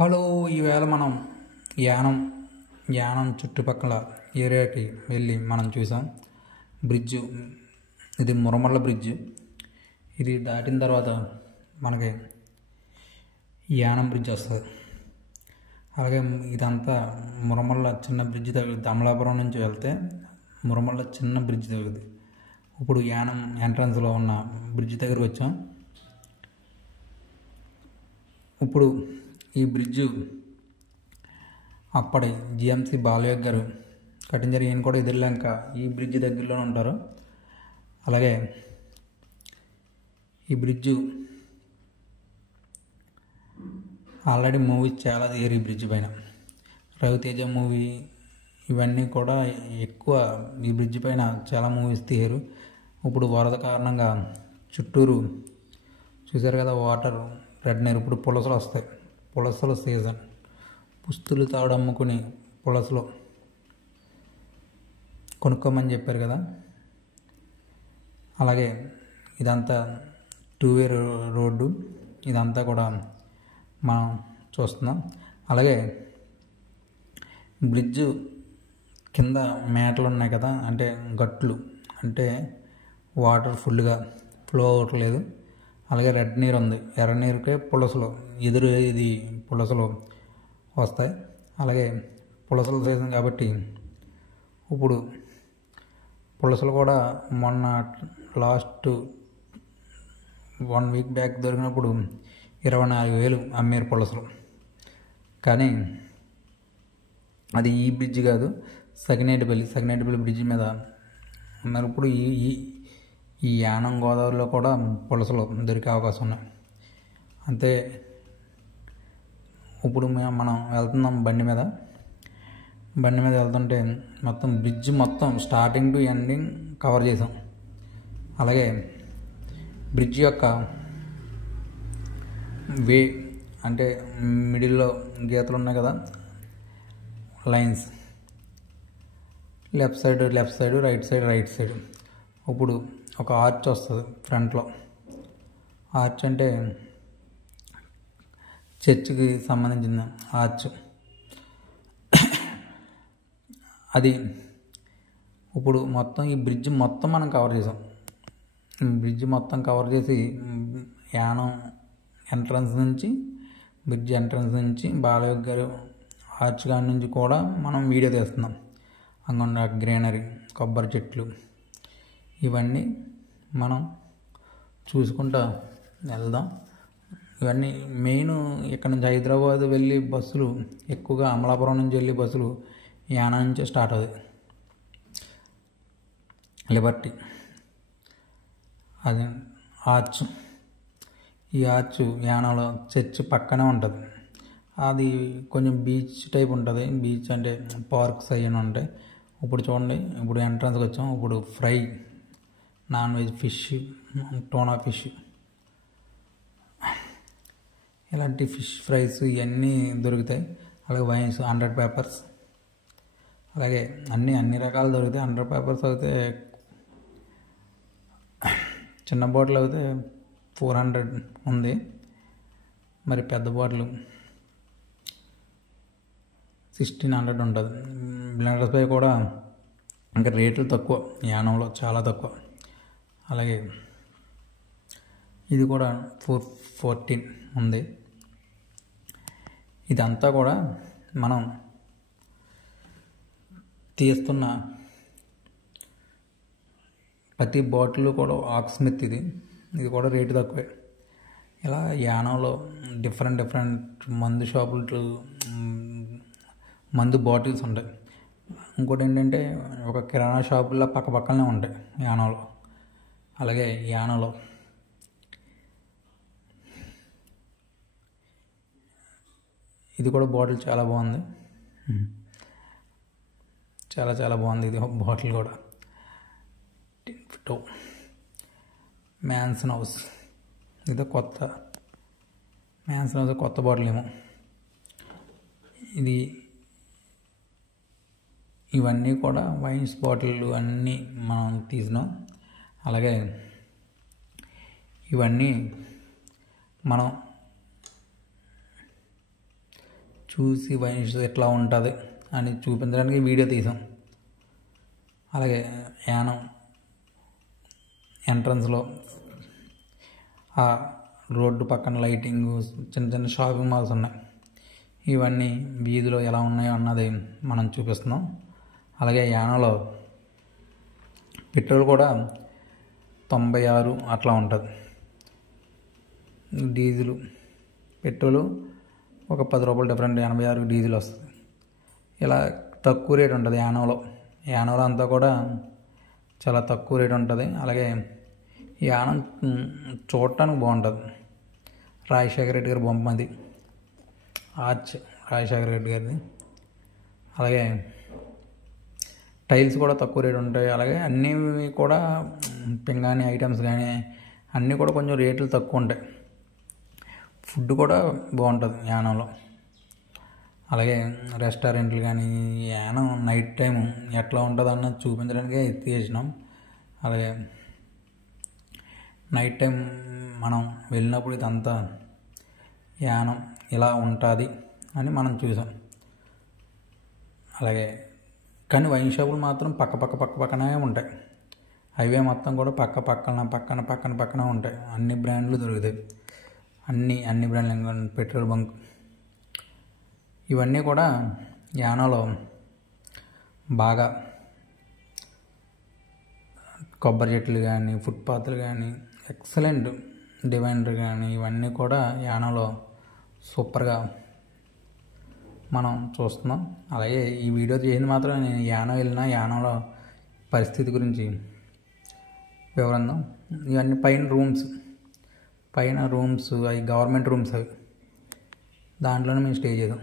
Hello, ఈవేళ మనం యానం యానం చుట్టుపక్కల ఏరియాకి వెళ్ళి మనం చూసాం. బ్రిడ్జ్ ఇది మురమల్ల బ్రిడ్జ్. ఇది దాటిన తర్వాత మనకి యానం బ్రిడ్జ్ వస్తుంది. అలాగే ఇదంతా మురమల్ల చిన్న బ్రిడ్జ్ తగులుతుంది. అమలాపురం నుంచి వెళ్తే మురమల్ల చిన్న బ్రిడ్జ్ తగులుతుంది. ఇప్పుడు యానం ఎంట్రన్స్లో ఉన్న బ్రిడ్జ్ దగ్గరికి వచ్చాం. ఇప్పుడు ఈ బ్రిడ్జు అప్పటి జిఎంసి బాలయ్య గారు కట్టించారు. ఈయన కూడా ఎదురులంక ఈ బ్రిడ్జ్ దగ్గరలోనే ఉంటారు. అలాగే ఈ బ్రిడ్జు ఆల్రెడీ మూవీస్ చాలా తీయరు ఈ బ్రిడ్జ్ పైన. రవితేజ మూవీ ఇవన్నీ కూడా ఎక్కువ ఈ బ్రిడ్జ్ పైన చాలా మూవీస్ తీయరు. ఇప్పుడు వరద కారణంగా చుట్టూరు చూశారు కదా, వాటర్ రెడ్ నీరు. ఇప్పుడు పులసలు వస్తాయి. పులసల సీజన్. పుస్తులు తాడు అమ్ముకుని పులసలు కొనుక్కోమని చెప్పారు కదా. అలాగే ఇదంతా 2-వే రోడ్డు. ఇదంతా కూడా మనం చూస్తున్నాం. అలాగే బ్రిడ్జ్ కింద మేటలు ఉన్నాయి కదా, అంటే గట్లు, అంటే వాటర్ ఫుల్గా ఫ్లో అవ్వట్లేదు. అలాగే రెడ్ నీరు ఉంది. ఎర్ర నీరుకే పులసలు ఇది పులసలు వస్తాయి. అలాగే పులసల సీజన్ కాబట్టి ఇప్పుడు పులసలు కూడా మొన్న లాస్ట్ 1 వీక్ బ్యాక్ దొరికినప్పుడు 24,000 అమ్మారు పులసలు. కానీ అది ఈ బ్రిడ్జ్ కాదు, సగినేటిపల్లి బ్రిడ్జ్ మీద అమ్మారు. ఇప్పుడు ఈ యానం గోదావరిలో కూడా పులసలు దొరికే అవకాశం ఉన్నాయి. అంతే. ఇప్పుడు మనం వెళ్తున్నాం బండి మీద వెళ్తుంటే మొత్తం బ్రిడ్జ్ మొత్తం స్టార్టింగ్ టు ఎండింగ్ కవర్ చేసాం. అలాగే బ్రిడ్జ్ యొక్క వే, అంటే మిడిల్లో గీతలు ఉన్నాయి కదా, lines, left side right side. ఇప్పుడు ఒక ఆర్చ్ వస్తుంది ఫ్రంట్లో. ఆర్చ్ అంటే చర్చికి సంబంధించిన ఆర్చ్. అది ఇప్పుడు మొత్తం ఈ బ్రిడ్జ్ మొత్తం మనం కవర్ చేసాం. బ్రిడ్జ్ మొత్తం కవర్ చేసి యానం బ్రిడ్జ్ ఎంట్రన్స్ నుంచి బాలయ్య గారు ఆర్చ్ కాడి నుంచి కూడా మనం వీడియో తీస్తున్నాం. అంగొండ గ్రీనరీ, కొబ్బరి చెట్లు, ఇవన్నీ మనం చూసుకుంటా వెళ్దాం. ఇవన్నీ మెయిన్ ఇక్కడ నుంచి హైదరాబాద్ వెళ్ళి బస్సులు ఎక్కువగా అమలాపురం నుంచి వెళ్ళి బస్సులు యానం నుంచే స్టార్ట్ అవుతాయి. లిబర్టీ, అది ఆర్చ్. ఈ ఆర్చ్ యానంలో చర్చ్ పక్కనే ఉంటుంది. అది కొంచెం బీచ్ టైప్ ఉంటుంది. బీచ్ అంటే పార్క్స్ అవి ఉంటాయి. ఇప్పుడు చూడండి, ఇప్పుడు ఎంట్రన్స్కి వచ్చాం. ఇప్పుడు fry, non veg, fish, tuna fish, ఇలాంటి ఫిష్ ఫ్రైస్ ఇవన్నీ దొరుకుతాయి. అలాగే వైన్స్, 100 పేపర్స్, అలాగే అన్ని రకాలు దొరుకుతాయి. 100 పేపర్స్ అయితే చిన్న బాటిల్ అయితే 400 ఉంది. మరి పెద్ద బాటిల్ 1600 ఉంటుంది. బ్లెండర్స్ పై కూడా ఇంకా రేట్లు తక్కువ, యానంలో చాలా తక్కువ. అలాగే ఇది కూడా 414 ఉంది. ఇదంతా కూడా మనం తీస్తున్న ప్రతి బాటిల్ కూడా ఆక్స్మిత్. ఇది కూడా రేటు తక్కువే. ఇలా యానంలో డిఫరెంట్ మందు షాపులు, మందు బాటిల్స్ ఉంటాయి. ఇంకోటి ఏంటంటే ఒక కిరాణా షాపుల్లో పక్కనే ఉంటాయి యానంలో. అలాగే యానంలో ఇది కూడా బాటిల్ చాలా బాగుంది. చాలా బాగుంది ఇది బాటిల్ కూడా. మ్యాన్సన్ హౌస్, ఇది మ్యాన్సన్ హౌస్ కొత్త బాటిల్ ఏమో ఇది. ఇవన్నీ కూడా వైన్స్ బాటిల్ అన్నీ మనం తీసినాం. అలాగే ఇవన్నీ మనం చూసి వైన్ ఎట్లా ఉంటుంది అని చూపించడానికి వీడియో తీసాం. అలాగే యానం ఎంట్రన్స్లో ఆ రోడ్డు పక్కన లైటింగ్, చిన్న చిన్న షాపింగ్ మాల్స్ ఉన్నాయి. ఇవన్నీ వీధిలో ఎలా ఉన్నాయో అన్నది మనం చూపిస్తున్నాం. అలాగే యానంలో పెట్రోల్ కూడా 96 అట్లా ఉంటుంది. డీజిల్ పెట్రోలు ఒక 10 రూపాయలు డిఫరెంట్, 86 డీజిల్ వస్తుంది. ఇలా తక్కువ రేట్ ఉంటుంది యానంలో. యానంలో అంతా కూడా చాలా తక్కువ రేట్ ఉంటుంది. అలాగే యానం చూడటానికి బాగుంటుంది. రాజశేఖర రెడ్డి గారి బొమ్మ అది, ఆర్చ్ రాజశేఖర రెడ్డి గారిది. అలాగే టైల్స్ కూడా తక్కువ రేటు ఉంటాయి. అలాగే అన్నీ కూడా పింగాణి ఐటమ్స్ కానీ అన్నీ కూడా కొంచెం రేట్లు తక్కువ ఉంటాయి. ఫుడ్ కూడా బాగుంటుంది యానంలో. అలాగే రెస్టారెంట్లు కానీ యానం నైట్ టైం ఎట్లా ఉంటుంది అన్నది చూపించడానికే తీసినాం. అలాగే నైట్ టైం మనం వెళ్ళినప్పుడు ఇదంతా యానం ఇలా ఉంటుంది అని మనం చూసాం. అలాగే కానీ వైన్ షాపులు మాత్రం పక్కనే ఉంటాయి. హైవే మొత్తం కూడా పక్కన ఉంటాయి. అన్ని బ్రాండ్లు దొరుకుతాయి. అన్ని బ్రాండ్లు, పెట్రోల్ బంక్ ఇవన్నీ కూడా యానంలో బాగా కొబ్బరి చెట్లు కానీ, ఫుట్పాత్లు కానీ, ఎక్సలెంట్ డివైనర్ కానీ ఇవన్నీ కూడా యానంలో సూపర్గా మనం చూస్తున్నాం. అలాగే ఈ వీడియో చేసింది మాత్రం నేను యానం వెళ్ళిన యానంలో పరిస్థితి గురించి వివరందాం. ఇవన్నీ పైన రూమ్స్ అవి గవర్నమెంట్ రూమ్స్, అవి దాంట్లోనే మేము స్టే చేద్దాం.